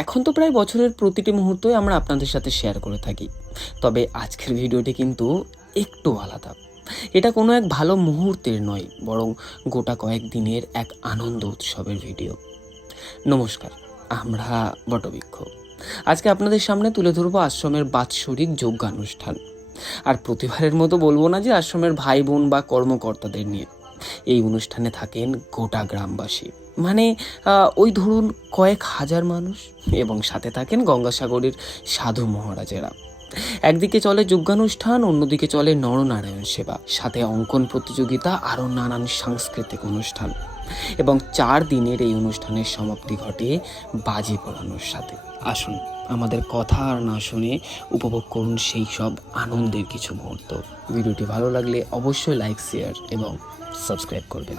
এখন তো প্রায় বছরের প্রতিটি মুহূর্তই আমরা আপনাদের সাথে শেয়ার করে থাকি। তবে আজকের ভিডিওটি কিন্তু একটু আলাদা। এটা কোনো এক ভালো মুহূর্তের নয়, বরং গোটা কয়েক দিনের এক আনন্দ উৎসবের ভিডিও নমস্কার, আমরা বটবৃক্ষ। আজকে আপনাদের সামনে তুলে ধরবো আশ্রমের বাৎসরিক যজ্ঞানুষ্ঠান আর প্রতিবারের মতো বলব না যে আশ্রমের ভাই বোন বা কর্মকর্তাদের নিয়ে। এই অনুষ্ঠানে থাকেন গোটা গ্রামবাসী। মানে ওই ধরুন কয়েক হাজার মানুষ, এবং সাথে থাকেন গঙ্গাসাগরের সাধু মহারাজেরা। একদিকে চলে যজ্ঞানুষ্ঠান, অন্যদিকে চলে নরনারায়ণ সেবা, সাথে অঙ্কন প্রতিযোগিতা আরও নানান সাংস্কৃতিক অনুষ্ঠান। এবং চার দিনের এই অনুষ্ঠানের সমাপ্তি ঘটে বাজি পড়ানোর সাথে। আসুন, আমাদের কথা আর না শুনে উপভোগ করুন সেই সব আনন্দের কিছু মুহূর্ত। ভিডিওটি ভালো লাগলে অবশ্যই লাইক, শেয়ার এবং সাবস্ক্রাইব করবেন।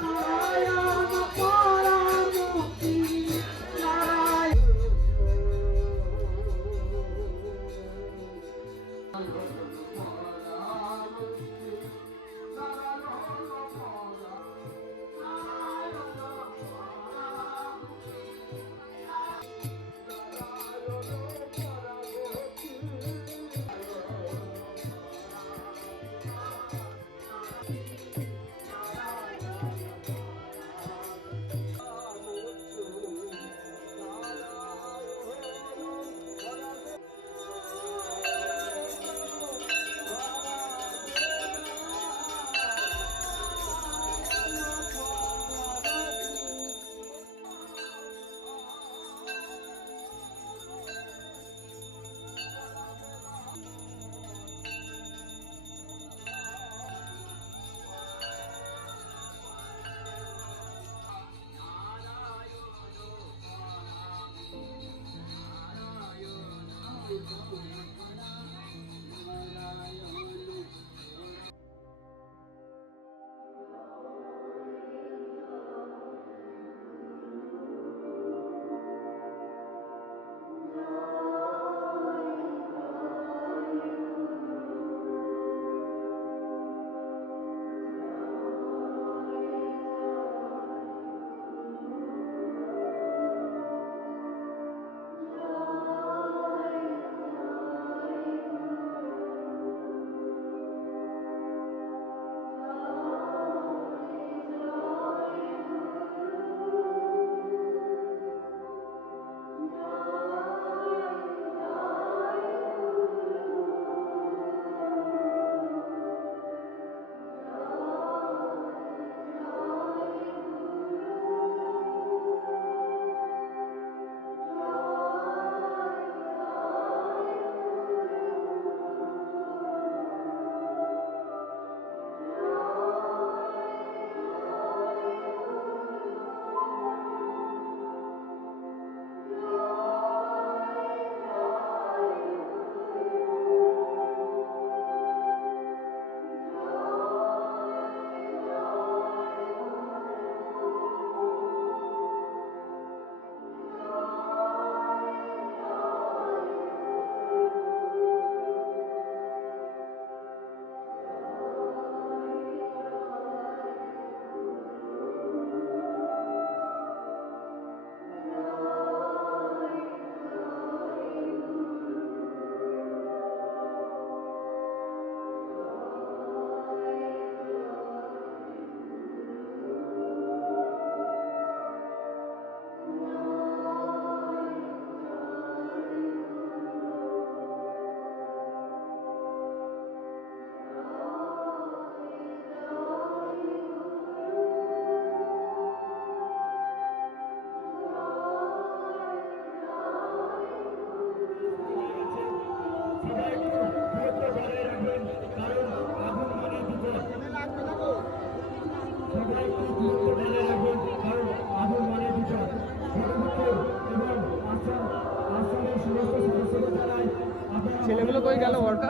কই গেল ওরটা